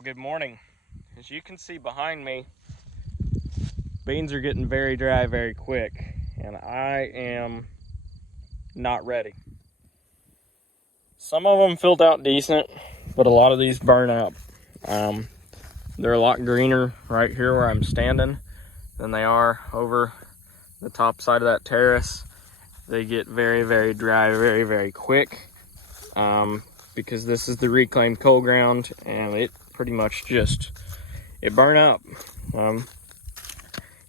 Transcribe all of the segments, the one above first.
Well, good morning. As you can see behind me, beans are getting very dry very quick, and I am not ready. Some of them filled out decent, but a lot of these burn up. They're a lot greener right here where I'm standing than they are over the top side of that terrace. They get very, very dry very, very quick because this is the reclaimed coal ground, and it pretty much just, it burned up.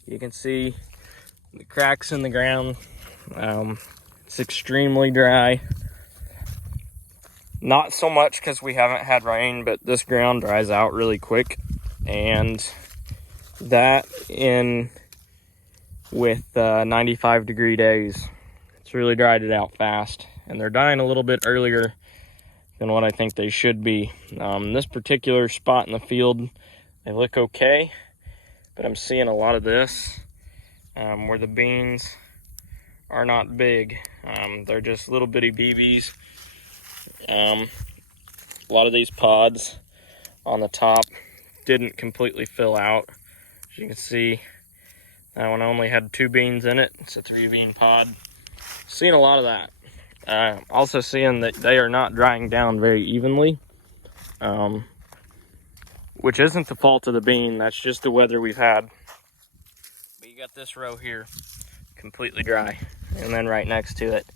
You can see the cracks in the ground. It's extremely dry. Not so much because we haven't had rain, but this ground dries out really quick, and that in with 95-degree days, it's really dried it out fast, and they're dying a little bit earlier than what I think they should be. This particular spot in the field, they look okay, but I'm seeing a lot of this where the beans are not big. They're just little bitty BBs. A lot of these pods on the top didn't completely fill out. As you can see, that one only had 2 beans in it. It's a 3-bean pod. Seeing a lot of that. Also seeing that they are not drying down very evenly, which isn't the fault of the bean. That's just the weather we've had. But you got this row here completely dry, and then right next to it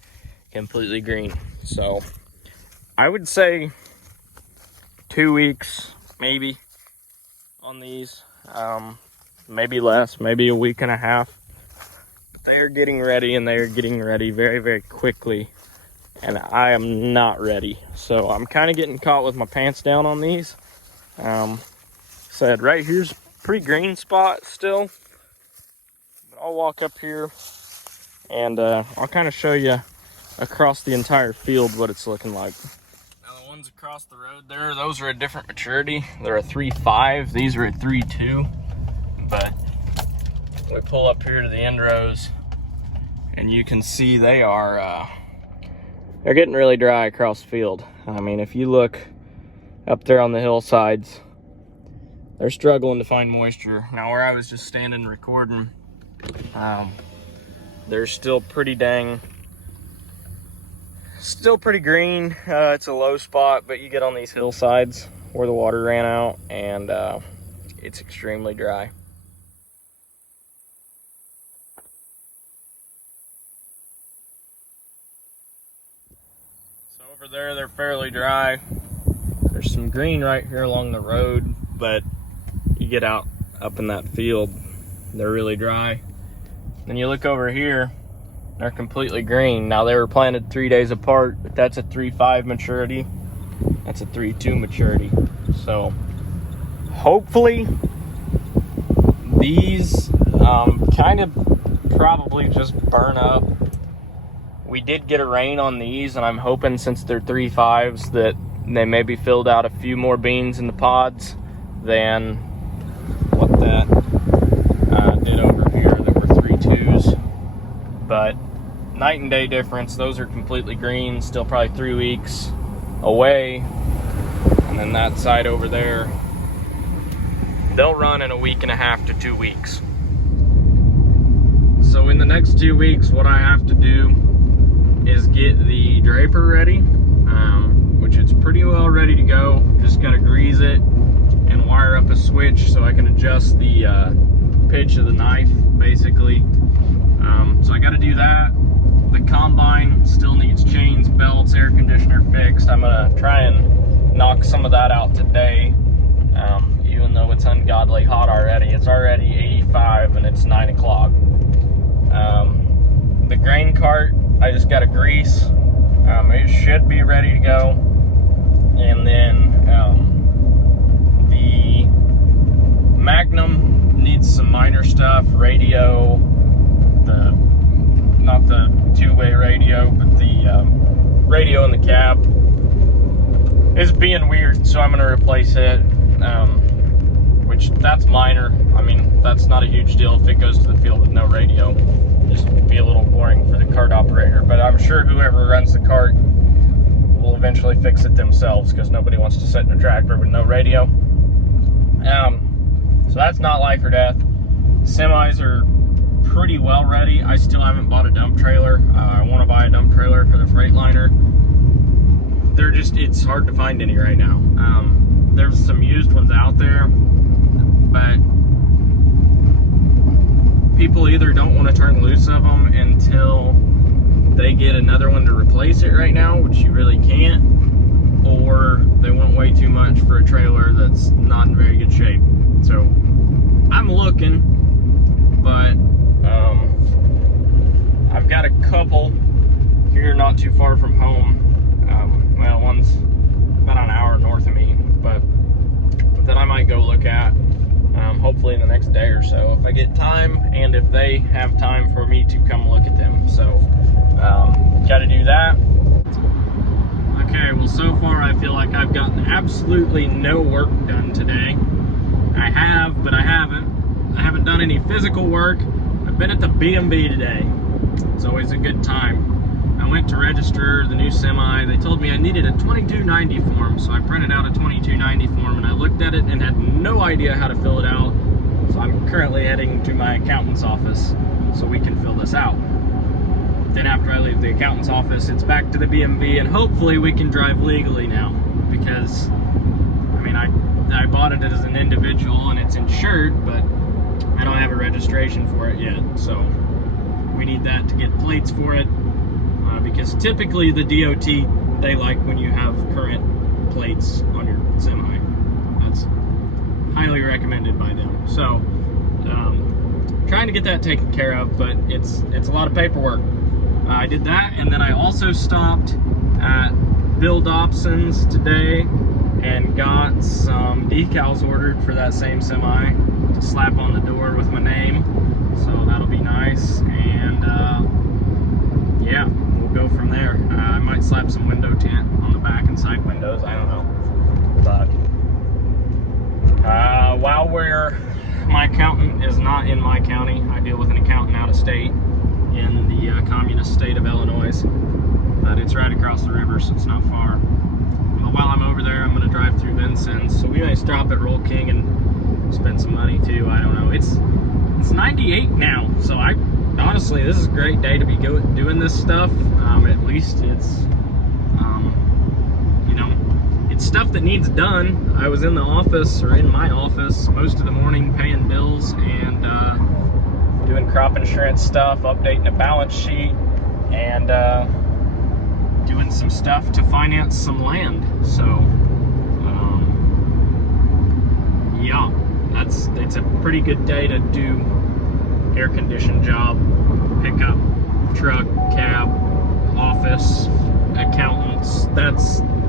completely green. So I would say 2 weeks maybe on these, maybe less, maybe a week and a half. They are getting ready, and they are getting ready very, very quickly, and I am not ready. So I'm kind of getting caught with my pants down on these. Said right here's a pretty green spot still, but I'll walk up here and I'll kind of show you across the entire field what it's looking like. Now the ones across the road there, those are a different maturity. They're a 3.5. These are a 3.2. But we pull up here to the end rows, and you can see they are they're getting really dry across the field. I mean, if you look up there on the hillsides, they're struggling to find moisture. Now where I was just standing recording, they're still pretty pretty green. It's a low spot, but you get on these hillsides where the water ran out, and it's extremely dry. So over there, they're fairly dry. There's some green right here along the road, but you get out up in that field, they're really dry. Then you look over here, they're completely green. Now they were planted 3 days apart, but that's a 3.5 maturity. That's a 3.2 maturity. So hopefully these kind of probably just burn up. We did get a rain on these, and I'm hoping since they're 3.5s that they maybe filled out a few more beans in the pods than what that did over here that were 3.2s. But night and day difference. Those are completely green, still probably 3 weeks away. And then that side over there, they'll run in a week and a half to 2 weeks. So in the next 2 weeks, what I have to do is get the draper ready, which it's pretty well ready to go. Just gotta grease it and wire up a switch so I can adjust the pitch of the knife, basically. So I gotta do that. The combine still needs chains, belts, air conditioner fixed. I'm gonna try and knock some of that out today, even though it's ungodly hot already. It's already 85 and it's 9 o'clock. The grain cart, I just got to grease. It should be ready to go. And then the Magnum needs some minor stuff. Radio, not the 2-way radio, but the radio in the cab is being weird, so I'm going to replace it. Which that's minor. I mean, that's not a huge deal if it goes to the field with no radio. Just be a little boring for the cart operator, but I'm sure whoever runs the cart will eventually fix it themselves, because nobody wants to sit in a tractor with no radio. So that's not life or death. Semis are pretty well ready. I still haven't bought a dump trailer. I want to buy a dump trailer for the Freightliner. It's hard to find any right now. There's some used ones out there, but people either don't want to turn loose of them until they get another one to replace it right now, which you really can't, or they want way too much for a trailer that's not in very good shape. So I'm looking, but I've got a couple here not too far from home. Well, one's about an hour north of me, but that I might go look at hopefully in the next day or so if I get time, and if they have time for me to come look at them. So got to do that. Okay, well, so far I feel like I've gotten absolutely no work done today. I have, but I haven't done any physical work. I've been at the BMV today. It's always a good time. I went to register the new semi. They told me I needed a 2290 form, so I printed out a 2290 form, and I looked at it and had no idea how to fill it out. So I'm currently heading to my accountant's office so we can fill this out. Then after I leave the accountant's office, it's back to the BMV, and hopefully we can drive legally now, because I mean, I bought it as an individual and it's insured, but I don't have a registration for it yet. So we need that to get plates for it. Because typically the DOT, they like when you have current plates on your semi. That's highly recommended by them. So, trying to get that taken care of, but it's a lot of paperwork. I did that, and then I also stopped at Bill Dobson's today and got some decals ordered for that same semi to slap on the door with my name. So that'll be nice, and yeah. Go from there. I might slap some window tint on the back and side windows, I don't know. But while my accountant is not in my county, I deal with an accountant out of state in the communist state of Illinois, but it's right across the river, so it's not far. But while I'm over there, I'm going to drive through Vincennes, so we may stop at Roll King and spend some money too. I don't know. It's 98 now, so honestly, this is a great day to be doing this stuff. At least it's, you know, it's stuff that needs done. I was in the office, or in my office, most of the morning paying bills and doing crop insurance stuff, updating a balance sheet, and doing some stuff to finance some land. So, yeah, it's a pretty good day to do air-conditioned job, pickup, truck, cab, office, accountants.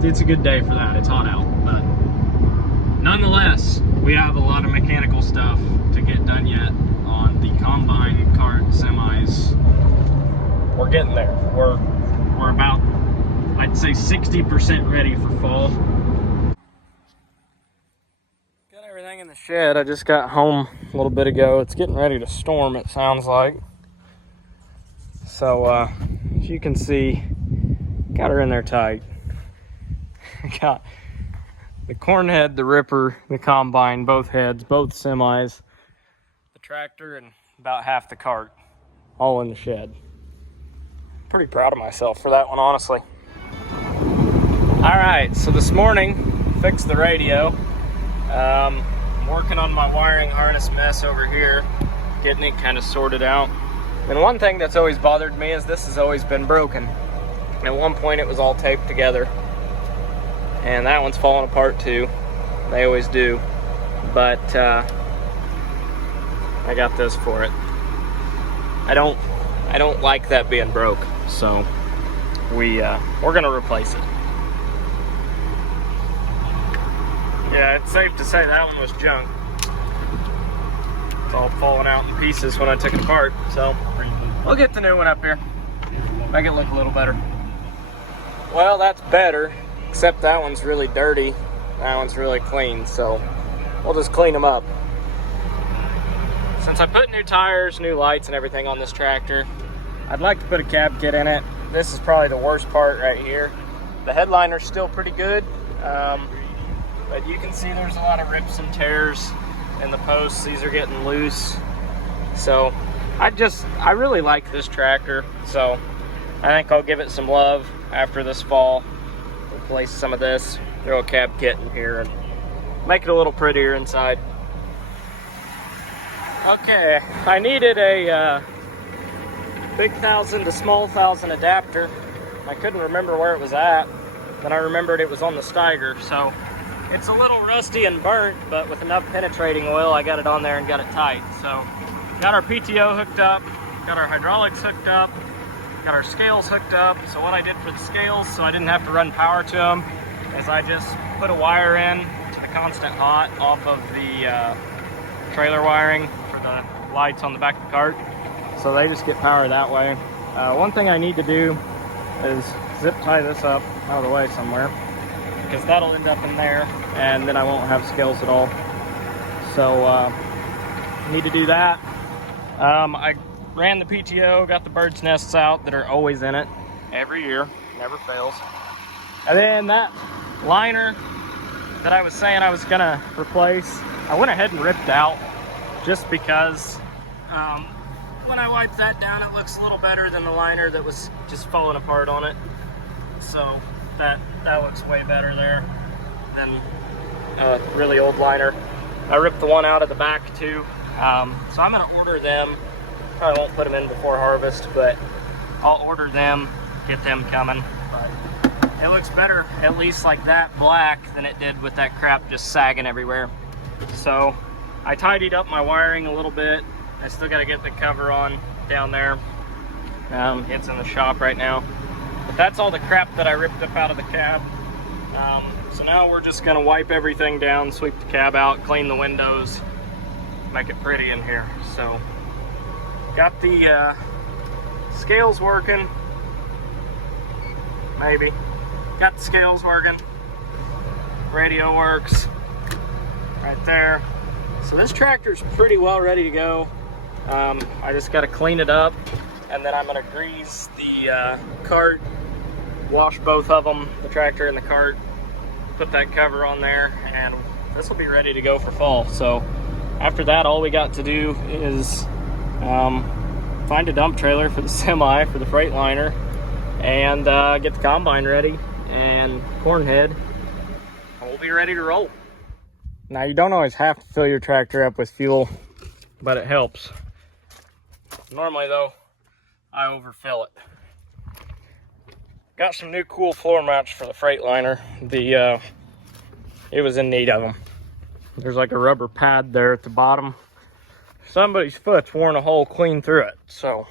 It's a good day for that. It's hot out, but nonetheless, we have a lot of mechanical stuff to get done yet on the combine, cart, semis. We're getting there. We're about, I'd say, 60% ready for fall. In the shed. I just got home a little bit ago. It's getting ready to storm, it sounds like. So as you can see, got her in there tight. Got the corn head, the ripper, the combine, both heads, both semis, the tractor, and about half the cart all in the shed. Pretty proud of myself for that one, honestly. Alright, so this morning fixed the radio. Working on my wiring harness mess over here, getting it kind of sorted out. And one thing that's always bothered me is this has always been broken. At one point it was all taped together, and that one's falling apart too. They always do. But I got this for it. I don't like that being broke, so we're gonna replace it. Yeah, it's safe to say that one was junk. It's all falling out in pieces when I took it apart, so we'll get the new one up here. Make it look a little better. Well, that's better, except that one's really dirty. That one's really clean, so we'll just clean them up. Since I put new tires, new lights, and everything on this tractor, I'd like to put a cab kit in it. This is probably the worst part right here. The headliner's still pretty good. But you can see there's a lot of rips and tears in the posts. These are getting loose. So I really like this tractor. So I think I'll give it some love after this fall. Replace some of this, throw a cab kit in here and make it a little prettier inside. Okay, I needed a big 1000 to small 1000 adapter. I couldn't remember where it was at. Then I remembered it was on the Steiger. So it's a little rusty and burnt, but with enough penetrating oil, I got it on there and got it tight. So got our PTO hooked up, got our hydraulics hooked up, got our scales hooked up. So what I did for the scales, so I didn't have to run power to them, is I just put a wire in to the constant hot off of the trailer wiring for the lights on the back of the cart. So they just get power that way. One thing I need to do is zip tie this up out of the way somewhere, because that'll end up in there and then I won't have scales at all. So need to do that. I ran the PTO, got the bird's nests out that are always in it every year, never fails. And then that liner that I was saying I was gonna replace, I went ahead and ripped out just because when I wipe that down, it looks a little better than the liner that was just falling apart on it. So that looks way better there than a really old liner. I ripped the one out of the back too. So I'm gonna order them. Probably won't put them in before harvest, but I'll order them, get them coming. But it looks better, at least like that black, than it did with that crap just sagging everywhere. So I tidied up my wiring a little bit. I still got to get the cover on down there. It's in the shop right now. But that's all the crap that I ripped up out of the cab. So now we're just going to wipe everything down, sweep the cab out, clean the windows, make it pretty in here. So got the scales working. Maybe. Got the scales working. Radio works right there. So this tractor's pretty well ready to go. I just got to clean it up, and then I'm going to grease the cart, wash both of them, the tractor and the cart, put that cover on there, and this will be ready to go for fall. So after that, all we got to do is find a dump trailer for the semi, for the Freightliner, and get the combine ready and corn head, and we'll be ready to roll. Now, you don't always have to fill your tractor up with fuel, but it helps. Normally though, I overfill it. Got some new cool floor mats for the Freightliner. It was in need of them. There's like a rubber pad there at the bottom. Somebody's foot's worn a hole clean through it, so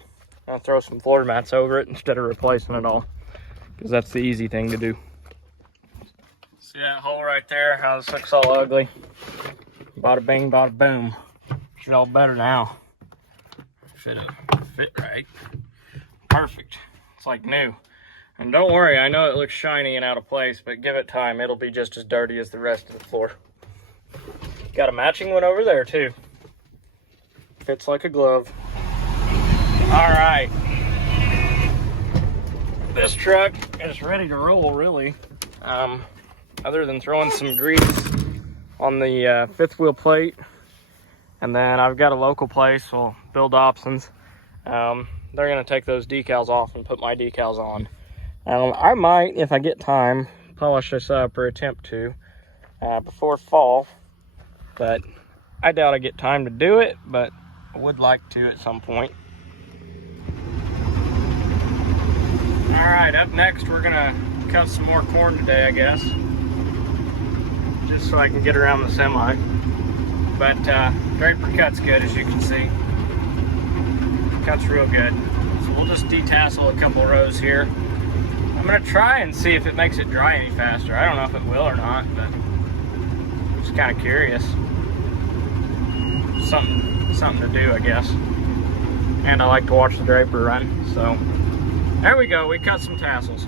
I'll throw some floor mats over it instead of replacing it all, because that's the easy thing to do. See that hole right there? How this looks all ugly. Bada bing, bada boom. It's all better now. Should have fit right. Perfect. It's like new. And don't worry, I know it looks shiny and out of place, but give it time. It'll be just as dirty as the rest of the floor. Got a matching one over there too. Fits like a glove. All right. This truck is ready to roll, really. Other than throwing some grease on the fifth wheel plate. And then I've got a local place, well, Build Options. They're gonna take those decals off and put my decals on. I might, if I get time, polish this up or attempt to before fall, but I doubt I get time to do it, but I would like to at some point. All right, up next, we're gonna cut some more corn today, I guess, just so I can get around the semi. But Draper cut's good, as you can see. Cut's real good. So we'll just detassel a couple rows here. I'm gonna try and see if it makes it dry any faster. I don't know if it will or not, but I'm just kind of curious. Something to do, I guess. And I like to watch the Draper run, so. There we go, we cut some tassels.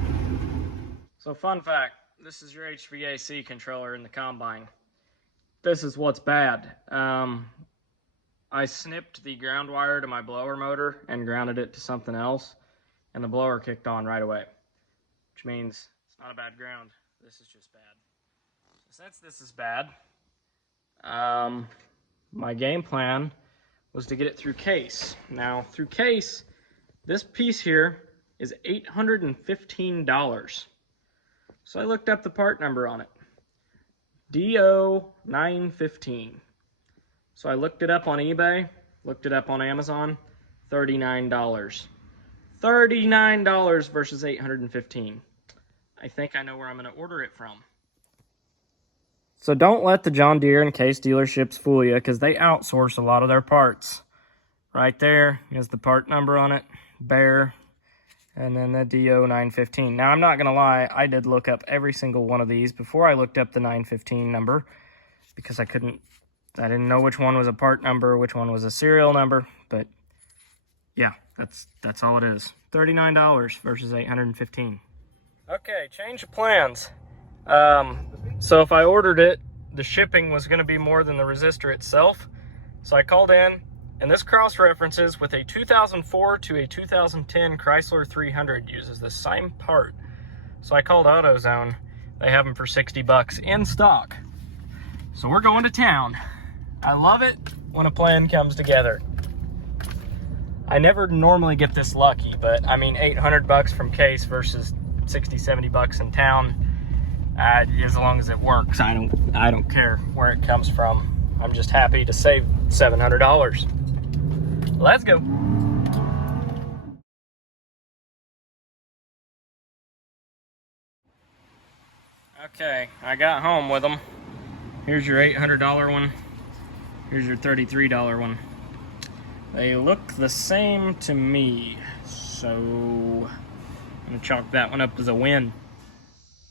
So fun fact, this is your HVAC controller in the combine. This is what's bad. I snipped the ground wire to my blower motor and grounded it to something else, and the blower kicked on right away, which means it's not a bad ground. This is just bad. Since this is bad, my game plan was to get it through case. Now, through case, this piece here is $815. So I looked up the part number on it. DO915. So I looked it up on eBay, looked it up on Amazon, $39. $39 versus $815. I think I know where I'm going to order it from. So don't let the John Deere and Case dealerships fool you, because they outsource a lot of their parts. Right there is the part number on it, Bear, and then the DO915. Now, I'm not going to lie, I did look up every single one of these before I looked up the 915 number, because I didn't know which one was a part number, which one was a serial number, but yeah, that's all it is. $39 versus $815. Okay, change of plans. So if I ordered it, the shipping was going to be more than the resistor itself. So I called in, and this cross-references with a 2004 to a 2010 Chrysler 300, uses the same part. So I called AutoZone. They have them for 60 bucks in stock. So we're going to town. I love it when a plan comes together. I never normally get this lucky, but I mean, 800 bucks from Case versus 60, 70 bucks in town. As long as it works, I don't care where it comes from. I'm just happy to save $700. Let's go. Okay, I got home with them. Here's your $800 one. Here's your $33 one. They look the same to me, so I'm gonna chalk that one up as a win.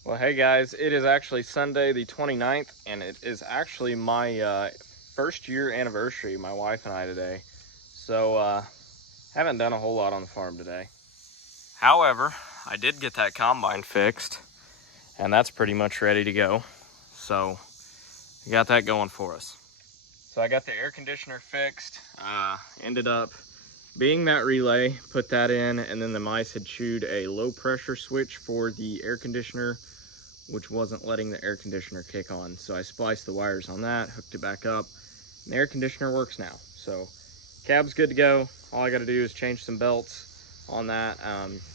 Well, hey guys, it is actually Sunday the 29th, and it is actually my first year anniversary, my wife and I, today. So, haven't done a whole lot on the farm today. However, I did get that combine fixed, and that's pretty much ready to go. So, we got that going for us. So I got the air conditioner fixed, ended up being that relay, put that in, and then the mice had chewed a low pressure switch for the air conditioner, which wasn't letting the air conditioner kick on. So I spliced the wires on that, hooked it back up, and the air conditioner works now. So cab's good to go. All I gotta do is change some belts on that.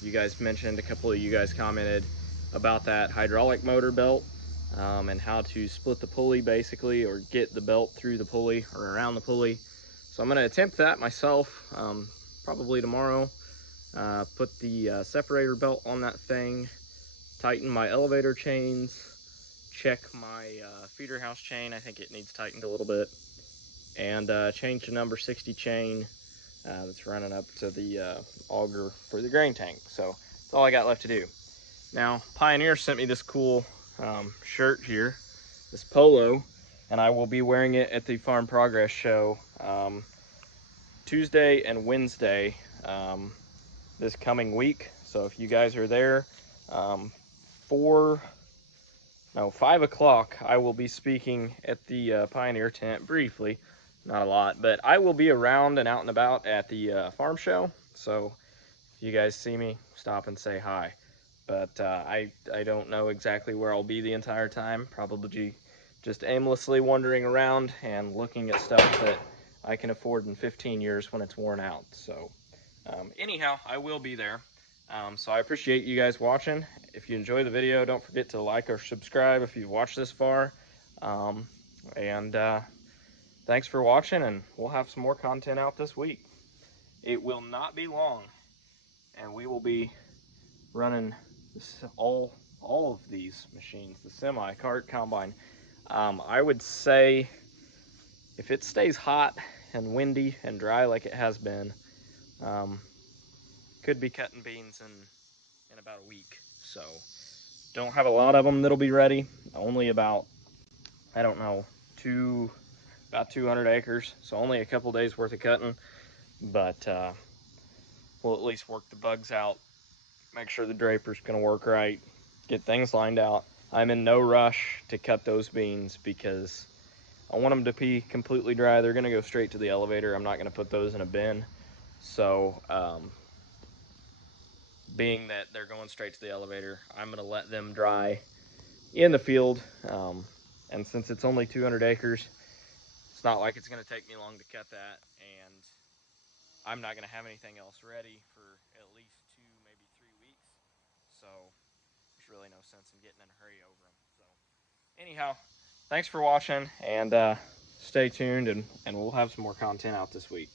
You guys mentioned, a couple of you guys commented about that hydraulic motor belt, and how to split the pulley basically, or get the belt through the pulley or around the pulley. So I'm gonna attempt that myself, probably tomorrow. Put the separator belt on that thing, tighten my elevator chains, check my feeder house chain. I think it needs tightened a little bit, and change the number 60 chain that's running up to the auger for the grain tank. So that's all I got left to do. Now, Pioneer sent me this cool shirt here, this polo, and I will be wearing it at the Farm Progress show Tuesday and Wednesday this coming week. So if you guys are there, 5 o'clock, I will be speaking at the Pioneer tent briefly, not a lot, but I will be around and out and about at the farm show. So if you guys see me, stop and say hi. But I don't know exactly where I'll be the entire time. Probably just aimlessly wandering around and looking at stuff that I can afford in 15 years when it's worn out. So anyhow, I will be there. So I appreciate you guys watching. If you enjoy the video, don't forget to like or subscribe if you've watched this far. Thanks for watching, and we'll have some more content out this week. It will not be long, and we will be running all of these machines, the semi, cart, combine. I would say if it stays hot and windy and dry like it has been, could be cutting beans in about a week. So don't have a lot of them that'll be ready. Only about, I don't know, about 200 acres. So only a couple days worth of cutting, but we'll at least work the bugs out, make sure the draper's gonna work right, get things lined out. I'm in no rush to cut those beans because I want them to be completely dry. They're gonna go straight to the elevator. I'm not gonna put those in a bin. So being that they're going straight to the elevator, I'm gonna let them dry in the field, And since it's only 200 acres, it's not like it's going to take me long to cut that. And I'm not going to have anything else ready for at least 2, maybe 3 weeks. So there's really no sense in getting in a hurry over them. So anyhow, thanks for watching, and stay tuned, and we'll have some more content out this week.